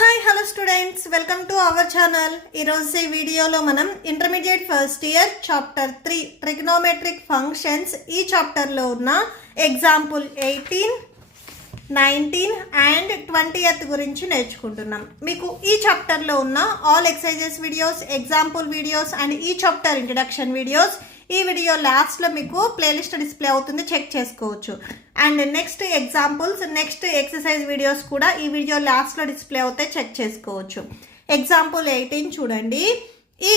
Hi hello students, welcome to our channel. ఈరోజు ఈ వీడియోలో మనం intermediate first year chapter 3 trigonometric functions ఈ చాప్టర్లో ఉన్న ఎగ్జాంపుల్ 18, 19 అండ్ 20th గురించి నేర్చుకుంటున్నాం. మీకు ఈ చాప్టర్లో ఉన్న all exercises videos, example videos and ఈ చాప్టర్ ఇంట్రడక్షన్ వీడియోస్ ఈ వీడియో లాస్ట్లో మీకు ప్లేలిస్ట్ డిస్ప్లే అవుతుంది, చెక్ చేసుకోవచ్చు. And next examples, next exercise videos కూడా ఈ వీడియో లాస్ట్లో డిస్ప్లే అవుతాయి, చెక్ చేసుకోవచ్చు. ఎగ్జాంపుల్ 18 చూడండి.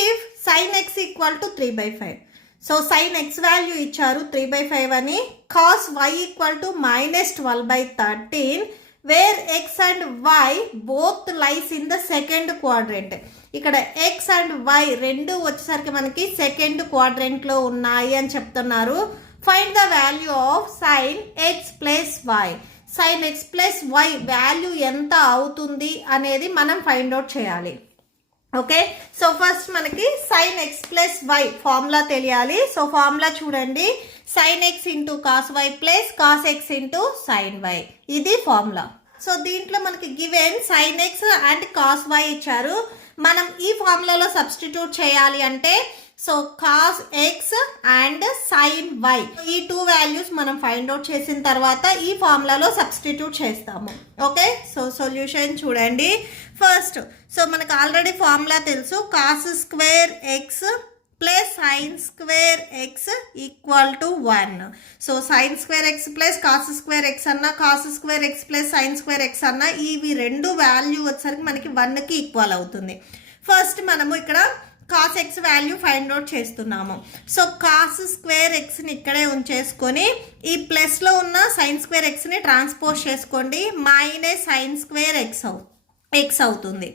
If sine x equal to 3/5. So sine x value ఇచ్చారు 3/5 అని. Cos y equal to -12/13 where x and y both lies in the second quadrant. ఇక్కడ ఎక్స్ అండ్ వై రెండు వచ్చేసరికి మనకి సెకండ్ క్వాడ్రెంట్లో ఉన్నాయి అని చెప్తున్నారు. Find the value of sine x plus y. Sine x plus y value ఎంత అవుతుంది అనేది మనం ఫైండ్ అవుట్ చేయాలి. ఓకే, సో ఫస్ట్ మనకి sine x plus y formula తెలియాలి. సో ఫార్ములా చూడండి, sine x into cos y plus cos x into sine y, ఇది formula. So దీంట్లో మనకి given sine x and cos y ఇచ్చారు. మనం ఈ ఫార్ములాలో సబ్స్టిట్యూట్ చేయాలి అంటే so cos x and sine y ఈ టూ వాల్యూస్ మనం ఫైండ్ అవుట్ చేసిన తర్వాత ఈ ఫార్ములాలో సబ్స్టిట్యూట్ చేస్తాము. ఓకే, సో సొల్యూషన్ చూడండి. ఫస్ట్ సో మనకు ఆల్రెడీ ఫార్ములా తెలుసు, cos square x plus sign square x equal to 1. So sin square x plus cos square x అన్న, cos square x plus sign square x అన్న, ఇవి రెండు value వచ్చేసరికి మనకి 1కి ఈక్వల్ అవుతుంది. ఫస్ట్ మనము ఇక్కడ cos X value find out చేస్తున్నాము. సో కాస్ స్క్వేర్ ఎక్స్ని ఇక్కడే ఉంచేసుకొని ఈ ప్లస్లో ఉన్న సైన్ స్క్వేర్ ఎక్స్ని ట్రాన్స్పోజ్ చేసుకోండి, మైనస్ సైన్ స్క్వేర్ ఎక్స్ అవుతుంది.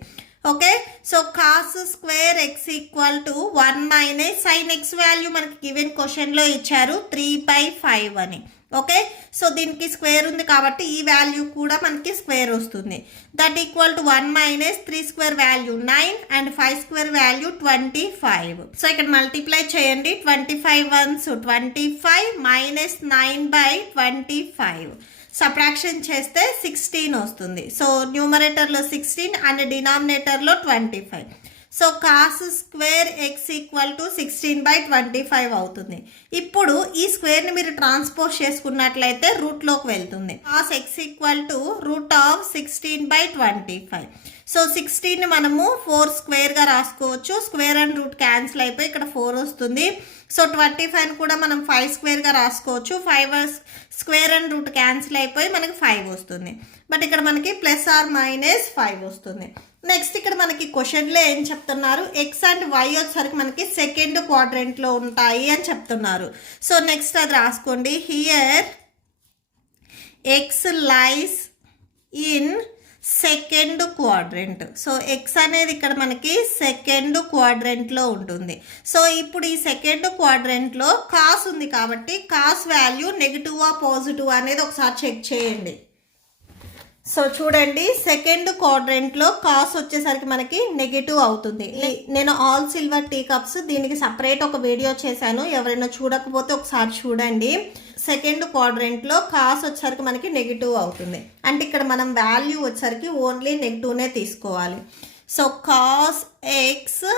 Okay, so cos square x equal to 1 minus sign x value మనకి గివెన్ క్వశ్చన్లో ఇచ్చారు 3/5 అని. ఓకే, సో దీనికి స్క్వేర్ ఉంది కాబట్టి ఈ వాల్యూ కూడా మనకి స్క్వేర్ వస్తుంది. That equal to 1 minus 3 square value 9 and 5 square value 25. So ఇక్కడ మల్టిప్లై చేయండి, 25 1s 25 మైనస్ 9/25. సబ్ట్రాక్షన్ చేస్తే 16 వస్తుంది. సో న్యూమరేటర్లో 16 అండ్ డినామినేటర్లో 25. So cos square x equal to 16/25 అవుతుంది. ఇప్పుడు ఈ స్క్వేర్ని మీరు ట్రాన్స్పోజ్ చేసుకున్నట్లయితే రూట్లోకి వెళ్తుంది. Cos x equal to root of 16/25. So 16ని మనము 4 స్క్వేర్గా రాసుకోవచ్చు. స్క్వేర్ అండ్ రూట్ క్యాన్సిల్ అయిపోయి ఇక్కడ 4 వస్తుంది. సో 25ని కూడా మనం 5 స్క్వేర్గా రాసుకోవచ్చు. 5 స్క్వేర్ అండ్ రూట్ క్యాన్సిల్ అయిపోయి మనకి 5 వస్తుంది. బట్ ఇక్కడ మనకి ప్లస్ ఆర్ మైనస్ 5 వస్తుంది. నెక్స్ట్ ఇక్కడ మనకి క్వశ్చన్లో ఏం చెప్తున్నారు, ఎక్స్ అండ్ వై వచ్చేసరికి మనకి సెకండ్ క్వాడ్రెంట్లో ఉంటాయి అని చెప్తున్నారు. సో నెక్స్ట్ అది రాసుకోండి. Here X lies in second quadrant. So X అనేది ఇక్కడ మనకి సెకండ్ క్వాడ్రెంట్లో ఉంటుంది. సో ఇప్పుడు ఈ సెకండ్ క్వాడ్రెంట్లో కాస్ ఉంది కాబట్టి కాస్ వాల్యూ నెగిటివా పాజిటివ్ అనేది ఒకసారి చెక్ చేయండి. సో చూడండి, సెకండ్ క్వాడ్రెంట్లో కాస్ వచ్చేసరికి మనకి నెగిటివ్ అవుతుంది. నేను ఆల్ సిల్వర్ టీ కప్స్ దీనికి సపరేట్ ఒక వీడియో చేశాను, ఎవరైనా చూడకపోతే ఒకసారి చూడండి. సెకండ్ క్వాడ్రెంట్లో కాస్ వచ్చేసరికి మనకి నెగిటివ్ అవుతుంది అంటే ఇక్కడ మనం వాల్యూ వచ్చేసరికి ఓన్లీ నెగిటివ్నే తీసుకోవాలి. So cos x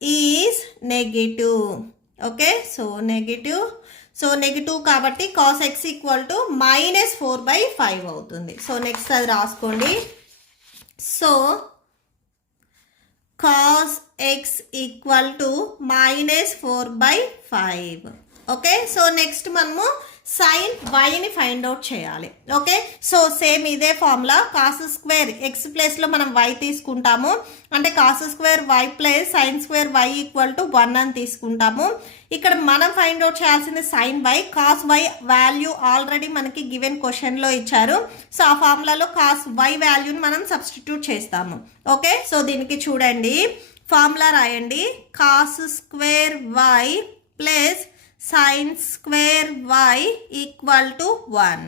is negative. Okay, so negative. So negative కాబట్టి కాస్ ఎక్స్ ఈక్వల్ టు -4/5 అవుతుంది. సో నెక్స్ట్ అది రాసుకోండి. So cos x equal to -4/5. Okay, so next మనము సైన్ వైని ఫైండ్ అవుట్ చేయాలి. ఓకే, సో సేమ్ ఇదే ఫార్ములా, కాస్ స్క్వేర్ ఎక్స్ ప్లేస్లో మనం వై తీసుకుంటాము అంటే cos square y plus sign square y equal to 1 అని తీసుకుంటాము. ఇక్కడ మనం ఫైండ్ అవుట్ చేయాల్సింది sign y. Cos y value already మనకి గివెన్ క్వశ్చన్లో ఇచ్చారు. సో ఆ ఫార్ములాలో కాస్ వై వాల్యూని మనం సబ్స్టిట్యూట్ చేస్తాము. ఓకే, సో దీనికి చూడండి, ఫార్ములా రాయండి. Cos square y plus sign square y equal to 1.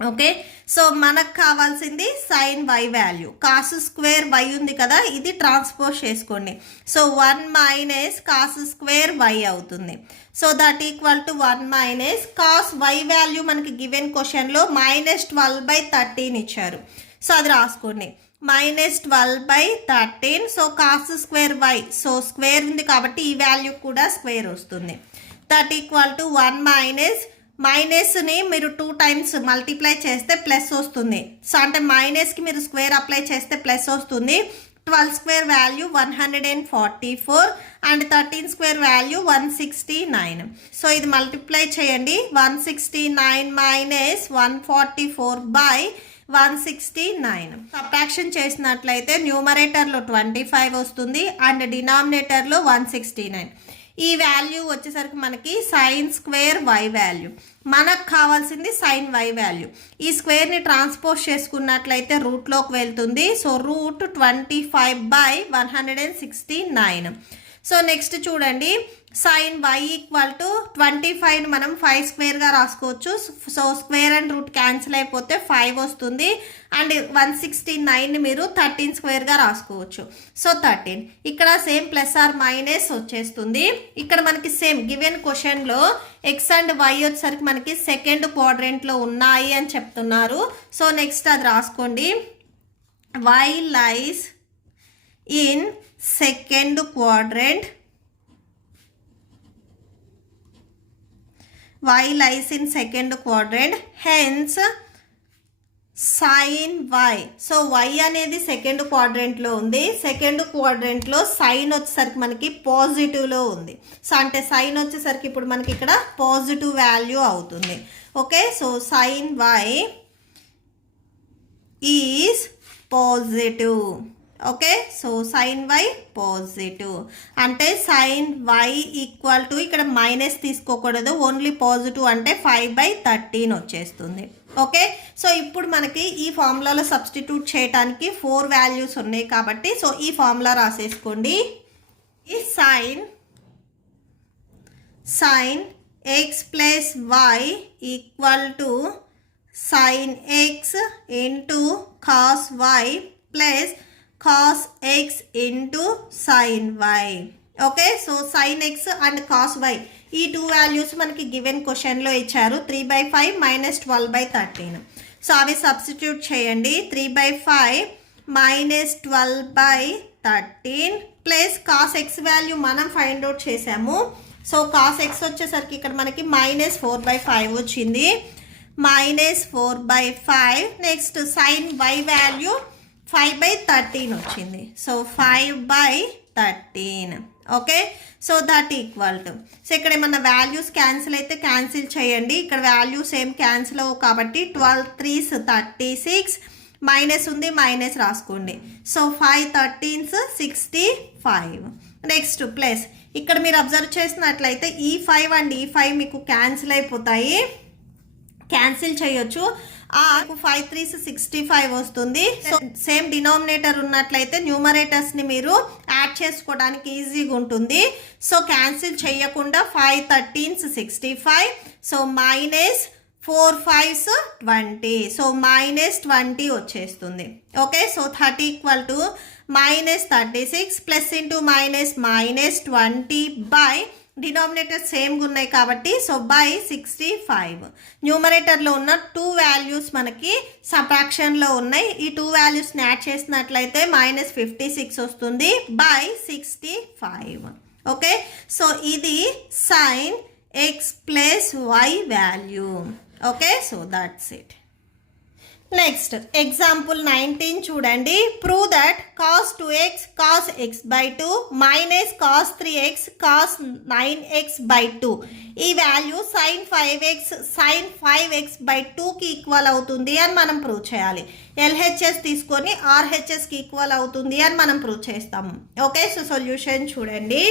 Okay, so మనకు కావాల్సింది sin y value. Cos square y ఉంది కదా, ఇది ట్రాన్స్పోజ్ చేసుకోండి. So 1 minus cos square y అవుతుంది. So that equal to 1 minus cos y value మనకి given క్వశ్చన్లో -12/13 ఇచ్చారు. సో అది రాసుకోండి. -12/13. So cos square y, so square ఉంది కాబట్టి ఈ వాల్యూ కూడా స్క్వేర్ వస్తుంది. దట్ ఈక్వల్ టు 1 మైనస్ని మీరు 2 టైమ్స్ మల్టిప్లై చేస్తే ప్లస్ వస్తుంది. సో అంటే మైనస్కి మీరు స్క్వేర్ అప్లై చేస్తే ప్లస్ వస్తుంది. 12 square value 144 and 13 square value 169. So ఇది మల్టిప్లై చేయండి. 169 మైనస్ 144/169. సబ్ట్రాక్షన్ చేసినట్లయితే న్యూమరేటర్లో 25 వస్తుంది అండ్ డినామినేటర్లో 169. ఈ వాల్యూ వచ్చేసరికి మనకి సైన్ స్క్వేర్ వై వాల్యూ. మనకు కావాల్సింది సైన్ వై వాల్యూ. ఈ స్క్వేర్ని ట్రాన్స్పోజ్ చేసుకున్నట్లయితే రూట్లోకి వెళ్తుంది. So root 25/169. సో నెక్స్ట్ చూడండి, సైన్ వై ఈక్వల్ టు 25 మనం 5 స్క్వేర్గా రాసుకోవచ్చు. So square and root cancel అయిపోతే 5 వస్తుంది అండ్ 169ని మీరు 13 స్క్వేర్గా రాసుకోవచ్చు. సో 13 ఇక్కడ సేమ్ ప్లస్ ఆర్ మైనస్ వచ్చేస్తుంది. ఇక్కడ మనకి సేమ్ గివెన్ క్వశ్చన్లో ఎక్స్ అండ్ వై వచ్చేసరికి మనకి సెకండ్ క్వాడ్రెంట్లో ఉన్నాయి అని చెప్తున్నారు. సో నెక్స్ట్ అది రాసుకోండి. Y lies in second quadrant. Y lies in second quadrant, hence sin y. So y అనేది సెకండ్ క్వాడ్రెంట్లో ఉంది. సెకండ్ క్వాడ్రెంట్లో సైన్ వచ్చేసరికి మనకి పాజిటివ్లో ఉంది. సో అంటే సైన్ వచ్చేసరికి ఇప్పుడు మనకి ఇక్కడ పాజిటివ్ వాల్యూ అవుతుంది. Okay, so sine y is positive. Okay, so sine y positive అంటే సైన్ వై ఈక్వల్ టు ఇక్కడ మైనస్ తీసుకోకూడదు, ఓన్లీ పాజిటివ్ అంటే 5/13 వచ్చేస్తుంది. ఓకే, సో ఇప్పుడు మనకి ఈ ఫార్ములాలో సబ్స్టిట్యూట్ చేయడానికి 4 వాల్యూస్ ఉన్నాయి కాబట్టి సో ఈ ఫార్ములా రాసేసుకోండి. ఈ sine x plus y equal to sine x into cos y plus cos x into sin y. Okay, so sin x and cos y ఈ 2 వాల్యూస్ మనకి గివెన్ క్వశ్చన్లో ఇచ్చారు. 3/5 మైనస్ 12/13. సో అవి సబ్స్టిట్యూట్ చేయండి. 3/5 minus 12/13 plus cos X value మనం find out చేసాము. So cos X వచ్చేసరికి ఇక్కడ మనకి -4/5 వచ్చింది. -4/5. నెక్స్ట్ సైన్ వై వాల్యూ 5/13 వచ్చింది. So 5/13. Okay, so that equal to, so ఇక్కడ ఏమన్నా వాల్యూస్ క్యాన్సిల్ అయితే క్యాన్సిల్ చేయండి. ఇక్కడ వాల్యూస్ ఏం క్యాన్సిల్ అవ్వవు కాబట్టి 12 3s 36 మైనస్ ఉంది మైనస్ రాసుకోండి. So 5 13s 65. నెక్స్ట్ ప్లస్ ఇక్కడ మీరు అబ్జర్వ్ చేసినట్లయితే ఈ 5 అండ్ ఈ 5 మీకు క్యాన్సిల్ అయిపోతాయి, క్యాన్సిల్ చేయొచ్చు. 5 3s 65 వస్తుంది. సో సేమ్ డినామినేటర్ ఉన్నట్లయితే న్యూమరేటర్స్ని మీరు యాడ్ చేసుకోవడానికి ఈజీగా ఉంటుంది. సో క్యాన్సిల్ చేయకుండా 5 13s 65. So minus 4 5s 20. So -20 వచ్చేస్తుంది. Okay, so 30 equal to -36 plus into minus -20 by denominator సేమ్గా ఉన్నాయి కాబట్టి సో బై 65. న్యూమరేటర్లో ఉన్న 2 వాల్యూస్ మనకి సబ్ట్రాక్షన్లో ఉన్నాయి. ఈ 2 వాల్యూస్ని యాడ్ చేసినట్లయితే -56 వస్తుంది బై 65. ఓకే, సో ఇది sin x plus y value. Okay, so that's it. Next example 19 చూడండి. Prove that cos 2x cos x/2 minus cos 3x cos 9x/2 ఈ వాల్యూ సైన్ 5x సైన్ 5x/2కి ఈక్వల్ అవుతుంది అని మనం ప్రూవ్ చేయాలి. ఎల్హెచ్ఎస్ తీసుకొని ఆర్హెచ్ఎస్కి ఈక్వల్ అవుతుంది అని మనం ప్రూవ్ చేస్తాము. ఓకే, సో సొల్యూషన్ చూడండి.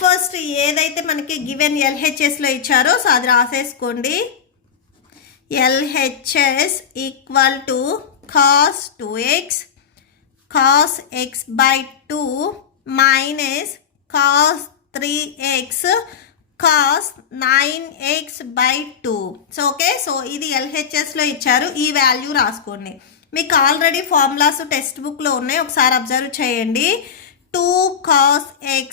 ఫస్ట్ ఏదైతే మనకి గివెన్ ఎల్హెచ్ఎస్లో ఇచ్చారో సో అది రాసేసుకోండి. LHS equal to cos 2x cos x/2 minus cos 3x cos 9x/2. So okay, so ఇది LHSలో ఇచ్చారు. ఈ వాల్యూ రాసుకోండి. మీకు ఆల్రెడీ ఫార్ములాస్ టెక్స్ట్ బుక్లో ఉన్నాయి, ఒకసారి అబ్జర్వ్ చేయండి. 2 cos x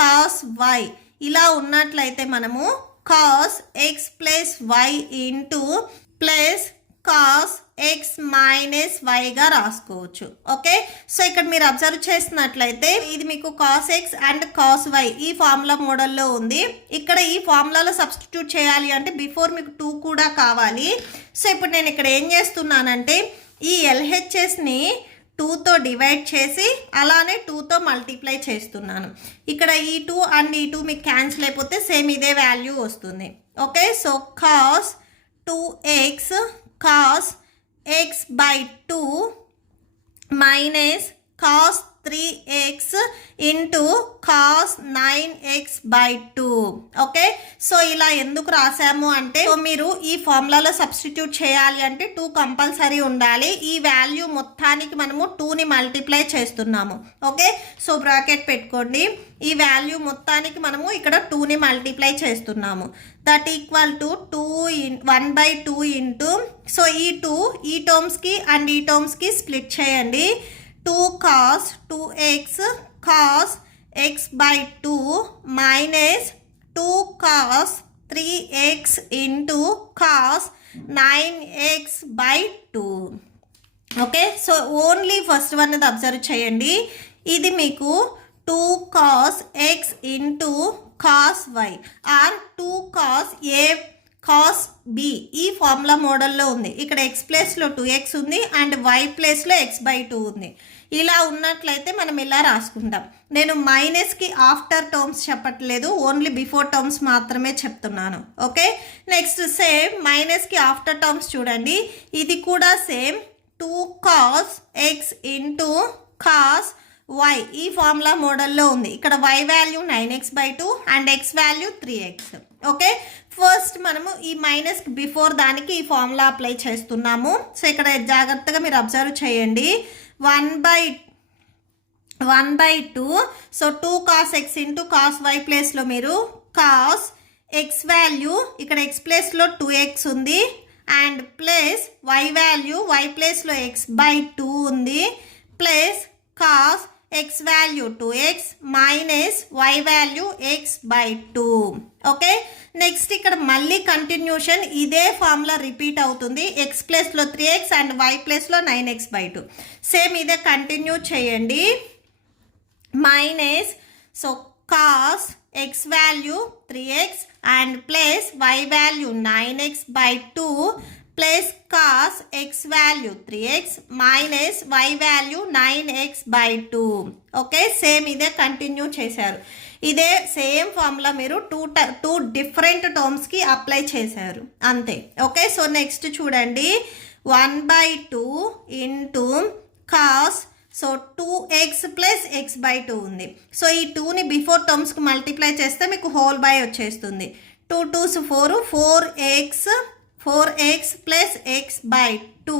cos y ఇలా ఉన్నట్లయితే మనము cos x plus y into plus cos x minus వైగా రాసుకోవచ్చు. ఓకే, సో ఇక్కడ మీరు అబ్జర్వ్ చేసినట్లయితే ఇది మీకు cos x and cos y ఈ ఫార్ములా మోడల్లో ఉంది. ఇక్కడ ఈ ఫార్ములాలో సబ్స్టిట్యూట్ చేయాలి అంటే బిఫోర్ మీకు 2 కూడా కావాలి. సో ఇప్పుడు నేను ఇక్కడ ఏం చేస్తున్నానంటే ఈ ఎల్హెచ్ఎస్ని 2తో డివైడ్ చేసి అలానే 2తో మల్టిప్లై చేస్తున్నాను. ఇక్కడ ఈ 2 అండ్ ఈ 2 మీకు క్యాన్సిల్ అయిపోతే సేమ్ ఇదే వాల్యూ వస్తుంది. Okay, so cos 2x cos x by 2 minus cos 3x into cos 9x by 2. Okay, so ఇలా ఎందుకు రాసాము అంటే మీరు ఈ ఫార్ములాలో సబ్స్టిట్యూట్ చేయాలి అంటే 2 కంపల్సరీ ఉండాలి. ఈ వాల్యూ మొత్తానికి మనము 2ని మల్టిప్లై చేస్తున్నాము. ఓకే, సో బ్రాకెట్ పెట్టుకోండి. ఈ వాల్యూ మొత్తానికి మనము ఇక్కడ 2ని మల్టిప్లై చేస్తున్నాము. That equal to 1/2 into, so ఈ 2 ఈ టర్మ్స్కి అండ్ ఈ టర్మ్స్కి స్ప్లిట్ చేయండి. 2 cos 2x cos x by 2 minus 2 cos 3x into cos 9x by 2. Okay, so only first one అది అబ్జర్వ్ చేయండి. ఇది మీకు 2 cos x into cos y or 2 cos a cos b ఈ formula మోడల్లో ఉంది. ఇక్కడ x ప్లేస్లో 2x ఉంది అండ్ y ప్లేస్లో x by 2 ఉంది. ఇలా ఉన్నట్లయితే మనం ఇలా రాసుకుంటాం. నేను మైనస్కి ఆఫ్టర్ టర్మ్స్ చెప్పట్లేదు, ఓన్లీ బిఫోర్ టర్మ్స్ మాత్రమే చెప్తున్నాను. ఓకే, నెక్స్ట్ సేమ్ మైనస్కి ఆఫ్టర్ టర్మ్స్ చూడండి. ఇది కూడా same 2 cos x into cos y ఈ ఫార్ములా మోడల్లో ఉంది. ఇక్కడ y value 9x/2 and x value 3x. Okay, first మనము ఈ మైనస్కి బిఫోర్ దానికి ఈ ఫార్ములా అప్లై చేస్తున్నాము. సో ఇక్కడ జాగ్రత్తగా మీరు అబ్జర్వ్ చేయండి. 1/2 so 2 cos x into cos y ప్లేస్లో మీరు cos x వాల్యూ ఇక్కడ x ప్లేస్లో 2x ఉంది and plus y value y ప్లేస్లో x/2 ఉంది plus cos x value 2x minus y value x/2. Okay, next ఇక్కడ మళ్ళీ కంటిన్యూషన్ ఇదే ఫార్ములా రిపీట్ అవుతుంది. x ప్లేస్లో 3x అండ్ y ప్లేస్లో 9x/2 సేమ్ ఇదే కంటిన్యూ చేయండి. Minus so cos x value 3x and plus y value 9x/2 plus cos x value 3x minus y value 9x/2. Okay, same ఇదే continue చేశారు. ఇదే same formula మీరు two different టర్మ్స్కి apply చేశారు అంతే. Okay, so next చూడండి 1/2 into cos so 2x plus x/2 ఉంది. So ఈ 2ని బిఫోర్ టర్మ్స్కి మల్టిప్లై చేస్తే మీకు హోల్ బై వచ్చేస్తుంది. 2 2s 4 4x plus x/2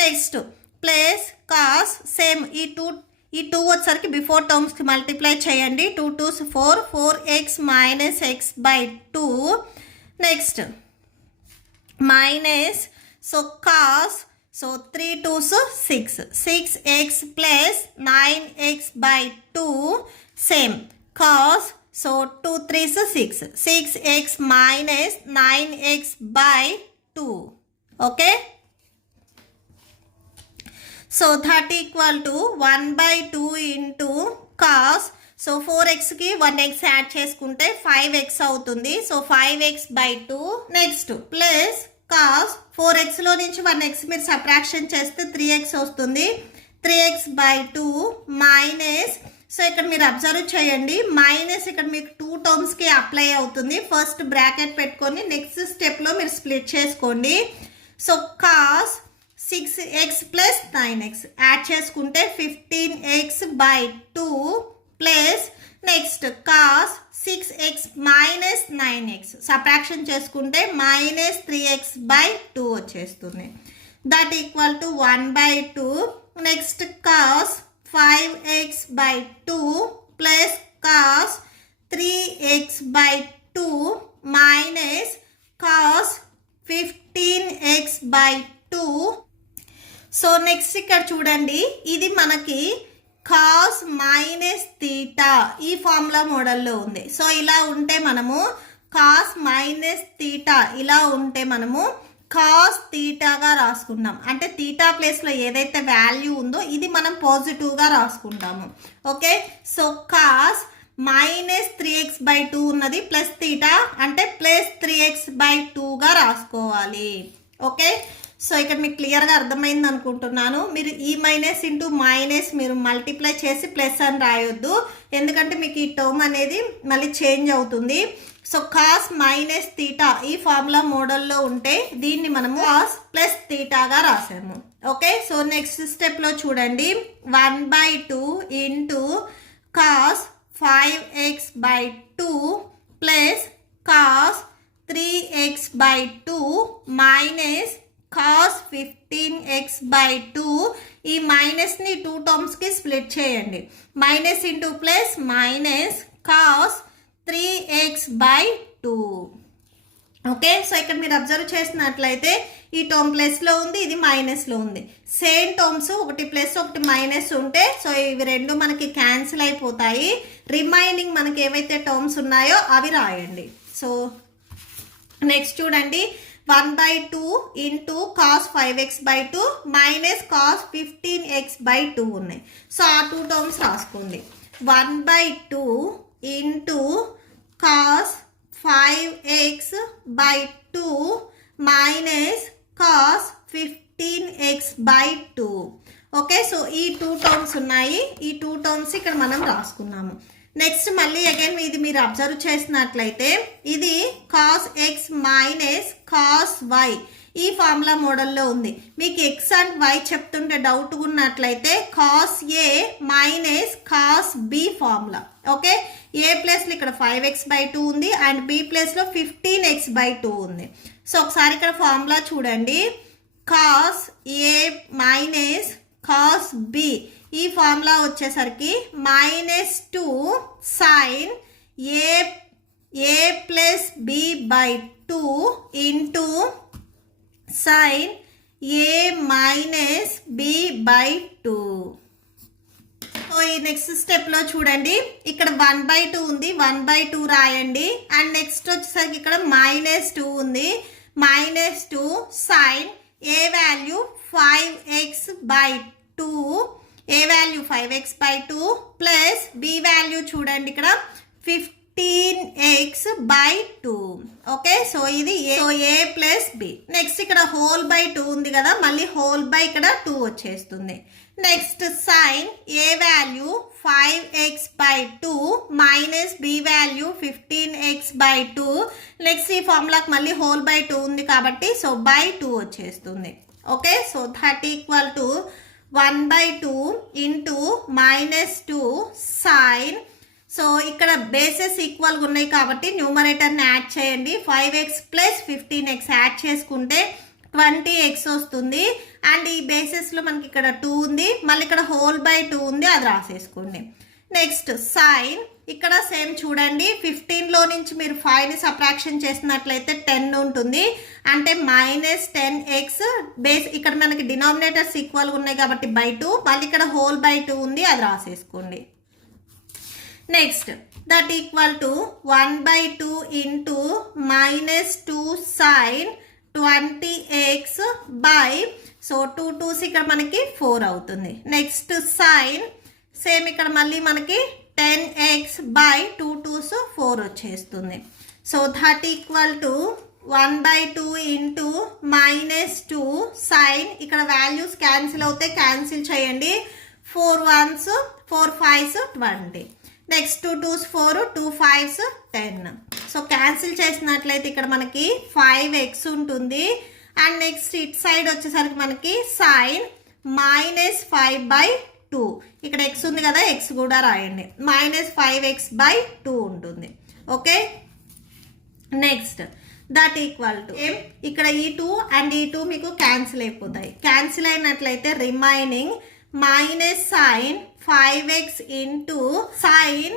next plus cos same ఈ 2 వచ్చేసరికి బిఫోర్ టర్మ్స్కి మల్టిప్లై చేయండి. 2 2s 4 4x minus x/2 next minus so cos so 3 2s 6x plus 9x/2 same cos so 2 3s 6x minus 9x/2. Okay, so that equal to 1/2 into cos so 4xకి 1x add చేసుకుంటే 5x అవుతుంది. So 5x/2 next plus cos 4xలో నుంచి 1x మీరు subtraction చేస్తే 3x వస్తుంది. 3x/2 minus so ఇక్కడ మీరు అబ్జర్వ్ చేయండి మైనస్ ఇక్కడ మీకు 2 టర్మ్స్కి అప్లై అవుతుంది. ఫస్ట్ బ్రాకెట్ పెట్టుకొని నెక్స్ట్ స్టెప్లో మీరు స్ప్లిట్ చేసుకోండి. So cos 6x plus 9x add చేసుకుంటే 15x/2 plus next cos 6x minus 9x subtraction చేసుకుంటే మైనస్ 3x/2 వచ్చేస్తుంది. That equal to 1/2 next cos 5x/2 plus cos 3x/2 minus cos 15x/2. So next ఇక్కడ చూడండి ఇది మనకి cos minus theta ఈ formula మోడల్లో ఉంది. సో ఇలా ఉంటే మనము కాస్ మైనస్ థీటా ఇలా ఉంటే మనము కాస్ తీటాగా రాసుకున్నాం. అంటే తీటా ప్లేస్లో ఏదైతే వాల్యూ ఉందో ఇది మనం పాజిటివ్గా రాసుకుంటాము. ఓకే, సో కాస్ -3x/2 ఉన్నది ప్లస్ తీటా అంటే ప్లస్ 3x/2గా రాసుకోవాలి. ఓకే, సో ఇక్కడ మీకు క్లియర్గా అర్థమైంది అనుకుంటున్నాను. మీరు ఈ మైనస్ ఇంటూ మైనస్ మీరు మల్టిప్లై చేసి ప్లస్ అని రాయొద్దు, ఎందుకంటే మీకు ఈ టర్మ్ అనేది మళ్ళీ చేంజ్ అవుతుంది. సో కాస్ మైనస్ తీటా ఈ ఫార్ములా మోడల్లో ఉంటే దీన్ని మనము కాస్ ప్లస్ తీటాగా రాసాము. ఓకే, సో నెక్స్ట్ స్టెప్లో చూడండి, 1/2 into cos 5x/2 plus cos 3x/2 minus cos 15x/2. ఈ మైనస్ని 2 టర్మ్స్కి స్ప్లిట్ చేయండి. Minus into plus minus cos 3x/2. Okay, so ఇక్కడ మీరు అబ్జర్వ్ చేసినట్లయితే ఈ టర్మ్ ప్లస్లో ఉంది, ఇది మైనస్లో ఉంది. సేమ్ టర్మ్స్ ఒకటి ప్లస్ ఒకటి మైనస్ ఉంటే సో ఇవి రెండు మనకి క్యాన్సిల్ అయిపోతాయి. రిమైనింగ్ మనకి ఏవైతే టర్మ్స్ ఉన్నాయో అవి రాయండి. సో నెక్స్ట్ చూడండి, 1/2 into cos 5x/2 minus cos 15x/2 ఉన్నాయి. సో ఆ 2 టర్మ్స్ రాసుకోండి. 1/2 into cos 5x/2 minus cos 15x/2. Okay, so ఈ 2 టర్మ్స్ ఉన్నాయి. ఈ 2 టర్మ్స్ ఇక్కడ మనం రాసుకున్నాము. నెక్స్ట్ మళ్ళీ అగైన్ ఇది మీరు అబ్జర్వ్ చేసినట్లయితే ఇది cos x minus cos y ఈ ఫార్ములా మోడల్లో ఉంది. మీకు ఎక్స్ అండ్ వై చెప్తుంటే డౌట్ ఉన్నట్లయితే cos A minus cos B formula. Okay, A ప్లేస్లో ఇక్కడ 5x/2 ఉంది అండ్ బి ప్లేస్లో 15x/2 ఉంది. సో ఒకసారి ఇక్కడ ఫార్ములా చూడండి, కాస్ ఏ మైనస్ కాస్ బి ఈ ఫార్ములా వచ్చేసరికి -2 సైన్ ఏ ప్లస్ బి/2 ఇంటూ సైన్ ఏ మైనస్ బి/2. సో ఈ నెక్స్ట్ స్టెప్లో చూడండి, ఇక్కడ 1/2 ఉంది, 1/2 రాయండి. అండ్ నెక్స్ట్ వచ్చేసరికి ఇక్కడ -2 ఉంది, -2 sine A value 5x/2 A value 5x/2 plus B value చూడండి ఇక్కడ 15x/2. ఓకే, సో ఇది ఏ ప్లస్ బి. నెక్స్ట్ ఇక్కడ హోల్ బై 2 ఉంది కదా, మళ్ళీ హోల్ బై ఇక్కడ 2 వచ్చేస్తుంది. Next sine A value 5x/2 minus B value 15x/2. Next ఈ ఫార్ములాకి మళ్ళీ హోల్ బై 2 ఉంది కాబట్టి సో బై 2 వచ్చేస్తుంది. Okay, so that equal to 1/2 into -2 sine. So ఇక్కడ బేసెస్ ఈక్వల్గా ఉన్నాయి కాబట్టి న్యూమరేటర్ని యాడ్ చేయండి. 5x ప్లస్ 15x యాడ్ చేసుకుంటే 20x వస్తుంది. అండ్ ఈ బేసెస్లో మనకి ఇక్కడ 2 ఉంది, మళ్ళీ ఇక్కడ హోల్ బై 2 ఉంది, అది రాసేసుకోండి. నెక్స్ట్ సైన్ ఇక్కడ సేమ్ చూడండి, 15లో నుంచి మీరు 5ని సబ్ట్రాక్షన్ చేసినట్లయితే 10 ఉంటుంది, అంటే -10x బేస్ ఇక్కడ మనకి డినామినేటర్స్ ఈక్వల్గా ఉన్నాయి కాబట్టి బై 2, మళ్ళీ ఇక్కడ హోల్ బై 2 ఉంది, అది రాసేసుకోండి. Next that equal to 1/2 into -2 sine 20x by so 2 2s ఇక్కడ మనకి 4 అవుతుంది. నెక్స్ట్ సైన్ సేమ్ ఇక్కడ మళ్ళీ మనకి 10x బై 2 2s 4 వచ్చేస్తుంది. So that equal to 1/2 into -2 sine ఇక్కడ వాల్యూస్ క్యాన్సిల్ అవుతే క్యాన్సిల్ చేయండి. 4 1s 4 5s 20. Next 2 2s 4 2 5s 10. So cancel చేసినట్లయితే ఇక్కడ మనకి 5x ఉంటుంది. అండ్ నెక్స్ట్ ఇట్ సైడ్ వచ్చేసరికి మనకి సైన్ -5/2 ఇక్కడ x ఉంది కదా, x కూడా రాయండి, -5x/2 ఉంటుంది. Okay, next that equal to ఇక్కడ ఈ 2 అండ్ ఈ 2 మీకు క్యాన్సిల్ అయిపోతాయి. క్యాన్సిల్ అయినట్లయితే remaining minus sine 5x into sine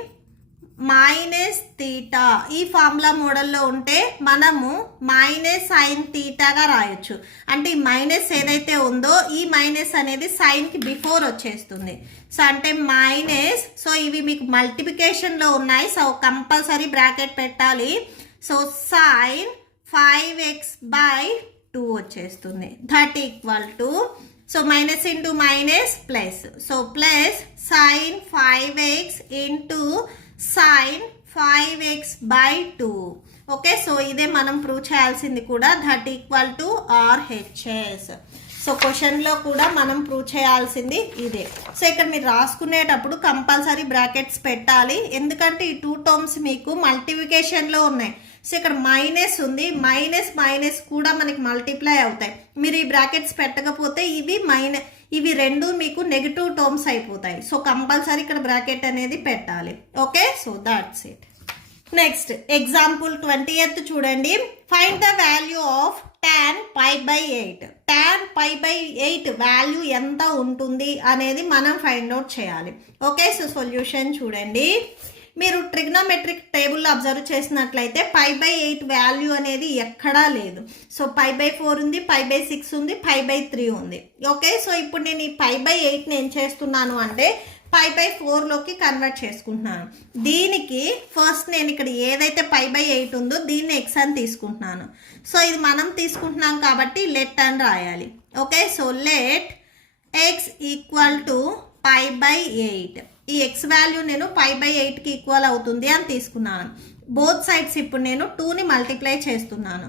minus theta ఈ ఫార్ములా మోడల్లో ఉంటే మనము మైనస్ సైన్ తీటాగా రాయొచ్చు. అంటే ఈ మైనస్ ఏదైతే ఉందో ఈ మైనస్ అనేది సైన్కి బిఫోర్ వచ్చేస్తుంది. సో అంటే మైనస్, సో ఇవి మీకు మల్టిప్లికేషన్లో ఉన్నాయి, సో కంపల్సరీ బ్రాకెట్ పెట్టాలి. సో సైన్ 5x/2 2 వచ్చేస్తుంది. That equal to so minus into minus plus, so plus sin 5x into sin 5x by 2. Okay, so ఇదే మనం ప్రూవ్ చేయాల్సింది కూడా. That equal to RHS. So క్వశ్చన్లో కూడా మనం ప్రూవ్ చేయాల్సింది ఇదే. సో ఇక్కడ మీరు రాసుకునేటప్పుడు కంపల్సరీ బ్రాకెట్స్ పెట్టాలి, ఎందుకంటే ఈ 2 టర్మ్స్ మీకు మల్టిప్లికేషన్లో ఉన్నాయి. సో ఇక్కడ మైనస్ ఉంది, మైనస్ మైనస్ కూడా మనకి మల్టిప్లై అవుతాయి. మీరు ఈ బ్రాకెట్స్ పెట్టకపోతే ఇవి రెండు మీకు నెగిటివ్ టర్మ్స్ అయిపోతాయి. సో కంపల్సరీ ఇక్కడ బ్రాకెట్ అనేది పెట్టాలి. Okay, so that's it. Next example 20th చూడండి. Find the value of tan pi by 8. tan pi by 8 value ఎంత ఉంటుంది అనేది మనం ఫైండ్ అవుట్ చేయాలి. ఓకే, సో సొల్యూషన్ చూడండి. మీరు ట్రిగ్నోమెట్రిక్ టేబుల్లో అబ్జర్వ్ చేసినట్లయితే పై బై 8 వాల్యూ అనేది ఎక్కడా లేదు. సో పై బై 4 ఉంది, పై బై 6 ఉంది, పై బై 3 ఉంది. ఓకే, సో ఇప్పుడు నేను ఈ పై బై 8ని ఏం చేస్తున్నాను అంటే పై బై 4లోకి కన్వర్ట్ చేసుకుంటున్నాను. దీనికి ఫస్ట్ నేను ఇక్కడ ఏదైతే పై బై 8 ఉందో దీన్ని ఎక్స్ అని తీసుకుంటున్నాను. సో ఇది మనం తీసుకుంటున్నాం కాబట్టి లెట్ అని రాయాలి. Okay, so let x equal to pi by 8. ఈ ఎక్స్ వాల్యూ నేను పై బై 8కి ఈక్వల్ అవుతుంది అని తీసుకున్నాను. బోత్ సైడ్స్ ఇప్పుడు నేను 2ని మల్టిప్లై చేస్తున్నాను.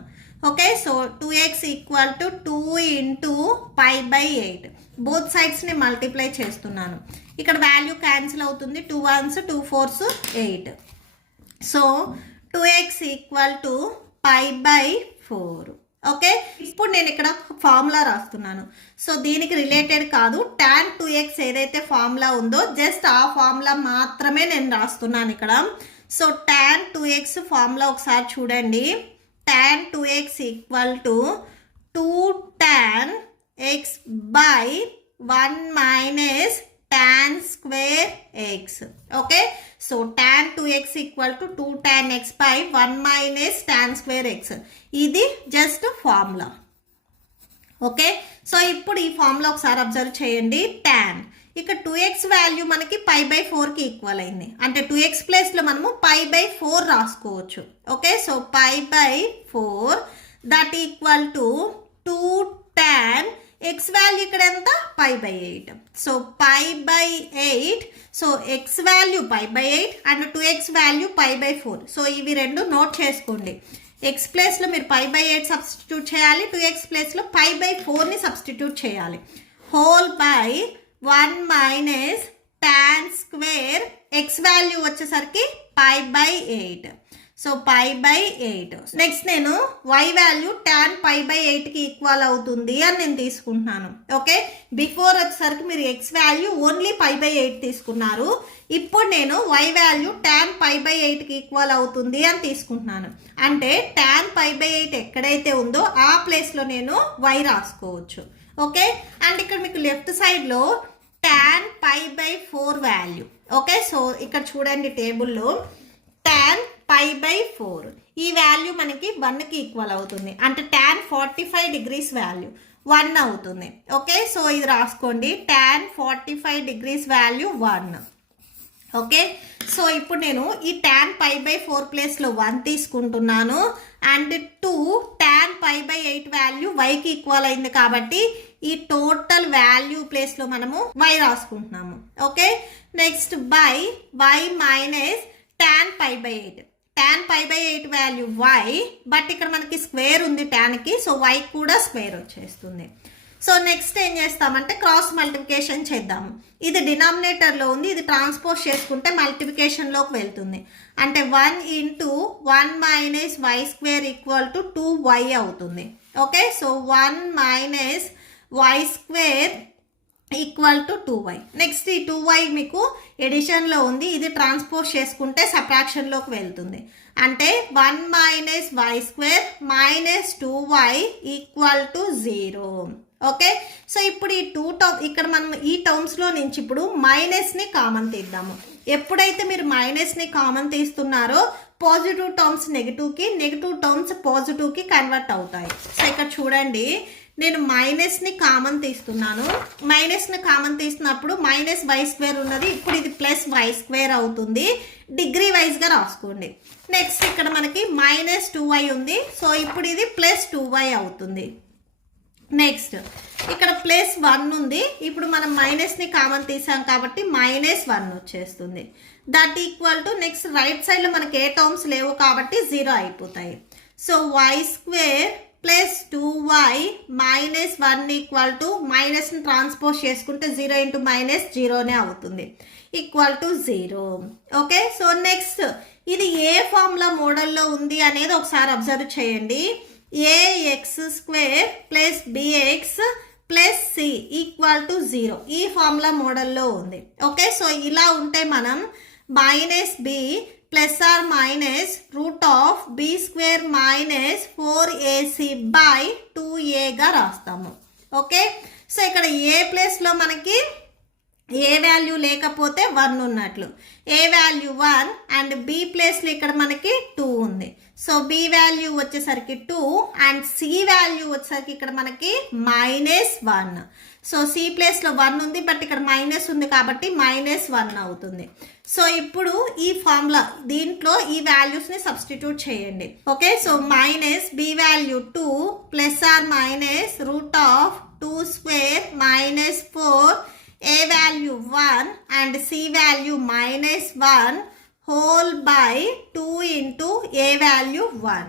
Okay, so 2x equal to 2 into pi by 8. Both సైడ్స్ని మల్టిప్లై చేస్తున్నాను. ఇక్కడ వాల్యూ క్యాన్సిల్ అవుతుంది. 2 1s 2 4s 8. So 2x equal to pi by 4. Okay, ఇప్పుడు నేను ఇక్కడ ఫార్ములా రాస్తున్నాను. సో దీనికి రిలేటెడ్ కాదు, tan 2x ఏదైతే ఫార్ములా ఉందో జస్ట్ ఆ ఫార్ములా మాత్రమే నేను రాస్తున్నాను ఇక్కడ. సో tan 2x ఫార్ములా ఒకసారి చూడండి. tan 2x equal to 2 tan x by 1 minus tan square x. Okay, so tan 2x equal to 2 tan x by 1 minus tan square x. ఇది just formula. Okay, so ఇప్పుడు ఈ formula ఒకసారి observe చేయండి. tan ఇక్కడ 2x value మనకి pi by 4కి equal అయింది, అంటే 2x ప్లేస్లో మనము పై బై 4 రాసుకోవచ్చు. Okay, so pi by 4 that equal to 2 tan x value ఇక్కడ ఎంత pi by 8. So pi by 8, so x value pi by 8 and 2x value pi by 4. So ఇవి రెండు నోట్ చేసుకోండి. x ప్లేస్లో మీరు పై బై 8 సబ్స్టిట్యూట్ చేయాలి, 2x ప్లేస్లో pi by 4ని సబ్స్టిట్యూట్ చేయాలి. Whole by 1 minus tan square x value వచ్చేసరికి pi by 8. So pi by 8. Next నేను y value tan pi by 8కి ఈక్వల్ అవుతుంది అని నేను తీసుకుంటున్నాను. ఓకే, బిఫోర్ వచ్చేసరికి మీరు x value only pi by 8 తీసుకున్నారు. ఇప్పుడు నేను y value tan pi by 8కి ఈక్వల్ అవుతుంది అని తీసుకుంటున్నాను. అంటే tan పై బై 8 ఎక్కడైతే ఉందో ఆ ప్లేస్లో నేను y రాసుకోవచ్చు. ఓకే, అండ్ ఇక్కడ మీకు లెఫ్ట్ సైడ్లో tan pi by 4 value. Okay, so ఇక్కడ చూడండి టేబుల్లో tan పై బై 4 ఈ వాల్యూ మనకి 1కి ఈక్వల్ అవుతుంది. అంటే tan 45 డిగ్రీస్ వాల్యూ 1 అవుతుంది. ఓకే, సో ఇది రాసుకోండి. tan 45 degrees value 1. Okay, so ఇప్పుడు నేను ఈ tan పై బై 4 ప్లేస్లో 1 తీసుకుంటున్నాను. And 2 tan pi by 8 value వైకి ఈక్వల్ అయింది కాబట్టి ఈ టోటల్ వాల్యూ ప్లేస్లో మనము y రాసుకుంటున్నాము. Okay, next by y minus tan pi by 8. tan pi by 8 value y, but ఇక్కడ మనకి స్క్వేర్ ఉంది tanకి, సో y కూడా స్క్వేర్ వచ్చేస్తుంది. సో నెక్స్ట్ ఏం చేస్తామంటే క్రాస్ మల్టిప్లికేషన్ చేద్దాము. ఇది డినామినేటర్లో ఉంది, ఇది ట్రాన్స్పోజ్ చేసుకుంటే మల్టిప్లికేషన్లోకి వెళ్తుంది. అంటే 1 ఇంటూ 1 minus y square equal to 2y అవుతుంది. Okay, so 1 minus y square equal to 2y. Next ఈ 2y మీకు ఎడిషన్లో ఉంది, ఇది ట్రాన్స్పోజ్ చేసుకుంటే సబ్ట్రాక్షన్లోకి వెళ్తుంది. అంటే 1 minus y square minus 2y equal to 0. Okay, so ఇప్పుడు ఈ ఇక్కడ మనం ఈ టర్మ్స్లో నుంచి ఇప్పుడు మైనస్ని కామన్ తీద్దాము. ఎప్పుడైతే మీరు మైనస్ని కామన్ తీస్తున్నారో పాజిటివ్ టర్మ్స్ నెగిటివ్కి, నెగిటివ్ టర్మ్స్ పాజిటివ్కి కన్వర్ట్ అవుతాయి. సో ఇక్కడ చూడండి, నేను మైనస్ని కామన్ తీస్తున్నాను. మైనస్ని కామన్ తీసినప్పుడు మైనస్ వై స్క్వేర్ ఉన్నది, ఇప్పుడు ఇది ప్లస్ వై స్క్వేర్ అవుతుంది. డిగ్రీ వైజ్గా రాసుకోండి. నెక్స్ట్ ఇక్కడ మనకి మైనస్ 2y ఉంది, సో ఇప్పుడు ఇది ప్లస్ 2y అవుతుంది. నెక్స్ట్ ఇక్కడ +1 ఉంది. ఇప్పుడు మనం మైనస్ని కామన్ తీసాం కాబట్టి -1 వచ్చేస్తుంది. That equal to next right సైడ్లో మనకి ఏ టర్మ్స్ లేవు కాబట్టి 0 అయిపోతాయి. So y² + 2y -1 equal to మైనస్ని ట్రాన్స్పోజ్ చేసుకుంటే 0 × -0నే అవుతుంది, equal to 0. Okay, so next ఇది ఏ ఫార్ములా మోడల్లో ఉంది అనేది ఒకసారి అబ్జర్వ్ చేయండి. ax² + bx + c equal to 0 ఈ ఫార్ములా మోడల్లో ఉంది. ఓకే, సో ఇలా ఉంటే మనం -b ± √b² - 4ac/2aగా రాస్తాము. ఓకే, సో ఇక్కడ ఏ ప్లేస్లో మనకి ఏ వాల్యూ లేకపోతే 1 ఉన్నట్లు, ఏ వాల్యూ 1 అండ్ బి ప్లేస్లో ఇక్కడ మనకి 2 ఉంది. సో బి వాల్యూ వచ్చేసరికి 2 అండ్ సి వాల్యూ వచ్చేసరికి ఇక్కడ మనకి -1. సో సి ప్లేస్లో 1 ఉంది, బట్ ఇక్కడ మైనస్ ఉంది కాబట్టి -1 అవుతుంది. సో ఇప్పుడు ఈ ఫార్ములా దీంట్లో ఈ వాల్యూస్ని సబ్స్టిట్యూట్ చేయండి. Okay, so b value 2 ±√2² - 4, a value 1 and c value -1 whole by 2 into a value 1.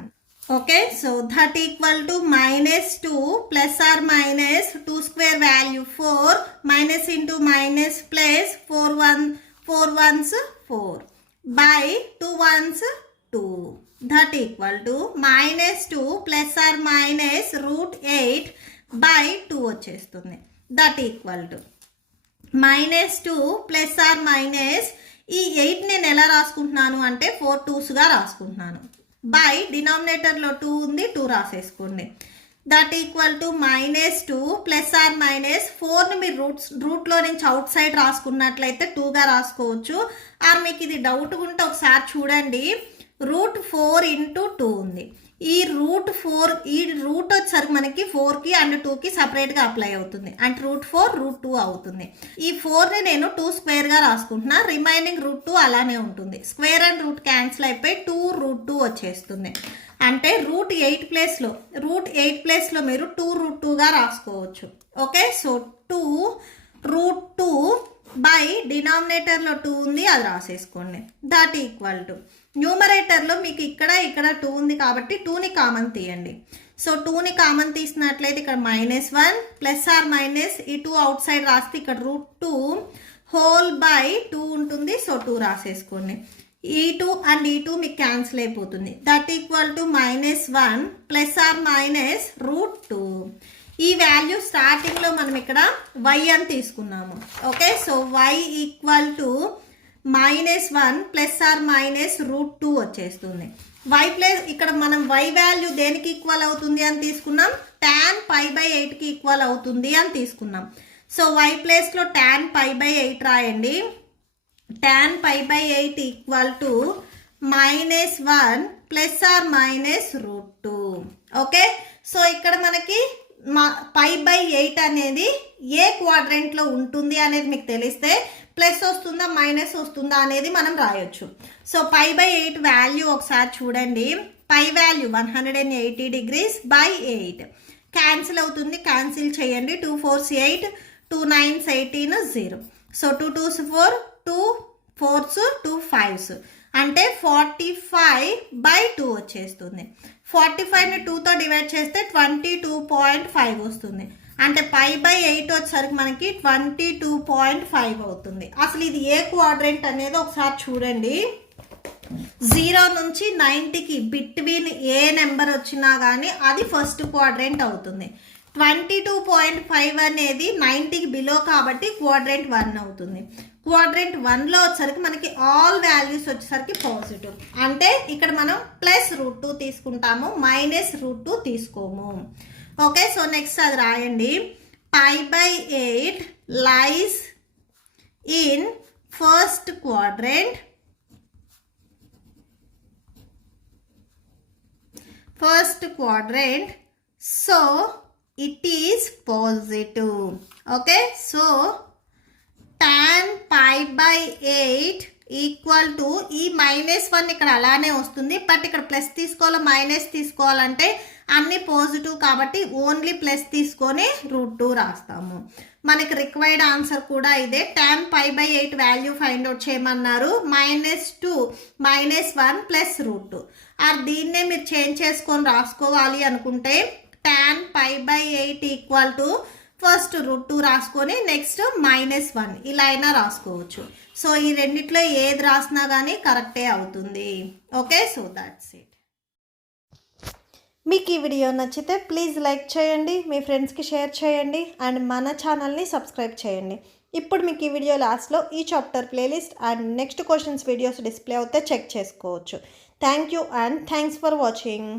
Okay, so that equal to -2 ±2² value 4 minus into minus plus 4 ones 4 by 2 ones 2. That equal to -2 ±√8 by 2 వచ్చేస్తుంది. That equal to -2 ± ఈ 8 నేను ఎలా రాసుకుంటున్నాను అంటే 4 2స్గా రాసుకుంటున్నాను. By డినామినేటర్లో 2 ఉంది, 2 రాసేసుకోండి. That equal to -2 ±4ని మీరు రూట్లో నుంచి out side రాసుకున్నట్లయితే 2గా రాసుకోవచ్చు. ఆర్ మీకు ఇది డౌట్ ఉంటే ఒకసారి చూడండి, √4 × 2 ఉంది. ఈ రూట్ వచ్చేసరికి మనకి 4కి అండ్ 2కి సపరేట్గా అప్లై అవుతుంది, అంటే √4 √2 అవుతుంది. ఈ 4ని నేను 2² రాసుకుంటున్నా, రిమైనింగ్ √2 అలానే ఉంటుంది. స్క్వేర్ అండ్ రూట్ క్యాన్సిల్ అయిపోయి 2 √2 వచ్చేస్తుంది. అంటే √8 ప్లేస్లో మీరు 2 √2గా రాసుకోవచ్చు. ఓకే, సో 2 √2 బై డినామినేటర్లో 2 ఉంది, అది రాసేసుకోండి. దట్ ఈక్వల్ టు న్యూమరేటర్లో మీకు ఇక్కడ 2 ఉంది కాబట్టి 2ని కామన్ తీయండి. సో 2ని కామన్ తీసినట్లయితే ఇక్కడ -1 ± ఈ 2 అవుట్ సైడ్ రాస్తే ఇక్కడ √2 హోల్ బై 2 ఉంటుంది. సో 2 రాసేసుకోండి. ఈ 2 అండ్ ఈ 2 మీకు క్యాన్సిల్ అయిపోతుంది. That equal to -1 ±√2. ఈ వాల్యూ స్టార్టింగ్లో మనం ఇక్కడ y అని తీసుకున్నాము. Okay, so y equal to -1 ±√2 వచ్చేస్తుంది. y ప్లస్ ఇక్కడ మనం y వాల్యూ దేనికి ఈక్వల్ అవుతుంది అని తీసుకున్నాం, tan π/8కి ఈక్వల్ అవుతుంది అని తీసుకున్నాం. సో y ప్లేస్లో tan π/8 రాయండి. tan π/8 equal to -1 ±√2. Okay, so ఇక్కడ మనకి π/8 అనేది ఏ క్వాడ్రెంట్లో ఉంటుంది అనేది మీకు తెలిస్తే ప్లస్ వస్తుందా మైనస్ వస్తుందా అనేది మనం రాయొచ్చు. సో π/8 వాల్యూ ఒకసారి చూడండి. Pi value 180 degrees by 8 cancel అవుతుంది, క్యాన్సిల్ చేయండి. 2 4s 8, 2 9s 18, 0. So 2 2s 4, 2 4s 2 5s అంటే 45/2 వచ్చేస్తుంది. 45ని 2తో డివైడ్ చేస్తే 22.5 వస్తుంది. అంటే π/8 వచ్చేసరికి మనకి 22.5 అవుతుంది. అసలు ఇది ఏ క్వాడ్రెంట్ అనేది ఒకసారి చూడండి. 0 నుంచి 90కి బిట్వీన్ ఏ నెంబర్ వచ్చినా కానీ అది ఫస్ట్ క్వాడ్రెంట్ అవుతుంది. 22.5 అనేది 90కి బిలో కాబట్టి క్వాడ్రెంట్ 1 అవుతుంది. క్వాడ్రెంట్ 1లో వచ్చేసరికి మనకి ఆల్ వాల్యూస్ వచ్చేసరికి పాజిటివ్, అంటే ఇక్కడ మనం +√2 తీసుకుంటాము, -√2 తీసుకోము. ఓకే, సో నెక్స్ట్ అది రాయండి. π/8 lies in first quadrant. So it is positive. Okay, so tan π/8 equal to ఈ -1 ఇక్కడ అలానే వస్తుంది, బట్ ఇక్కడ ప్లస్ తీసుకోవాలి మైనస్ తీసుకోవాలంటే అన్ని పాజిటివ్ కాబట్టి ఓన్లీ ప్లస్ తీసుకొని √2 రాస్తాము. మనకి రిక్వైర్డ్ ఆన్సర్ కూడా ఇదే. tan π/8 వాల్యూ ఫైండ్ అవుట్ చేయమన్నారు. -2 -1 ప్లస్ √2. దీన్నే మీరు చేంజ్ చేసుకొని రాసుకోవాలి అనుకుంటే tan π/8 ఈక్వల్ టు ఫస్ట్ √2 రాసుకొని నెక్స్ట్ -1 ఇలా అయినా రాసుకోవచ్చు. సో ఈ రెండిట్లో ఏది రాసినా కానీ కరెక్టే అవుతుంది. Okay, so that's it. మీకు ఈ వీడియో నచ్చితే ప్లీజ్ లైక్ చేయండి, మీ ఫ్రెండ్స్కి షేర్ చేయండి అండ్ మన ఛానల్ని సబ్స్క్రైబ్ చేయండి. ఇప్పుడు మీకు ఈ వీడియో లాస్ట్లో ఈ chapter playlist and next questions videos display అవుతే చెక్ చేసుకోవచ్చు. Thank you and thanks for watching.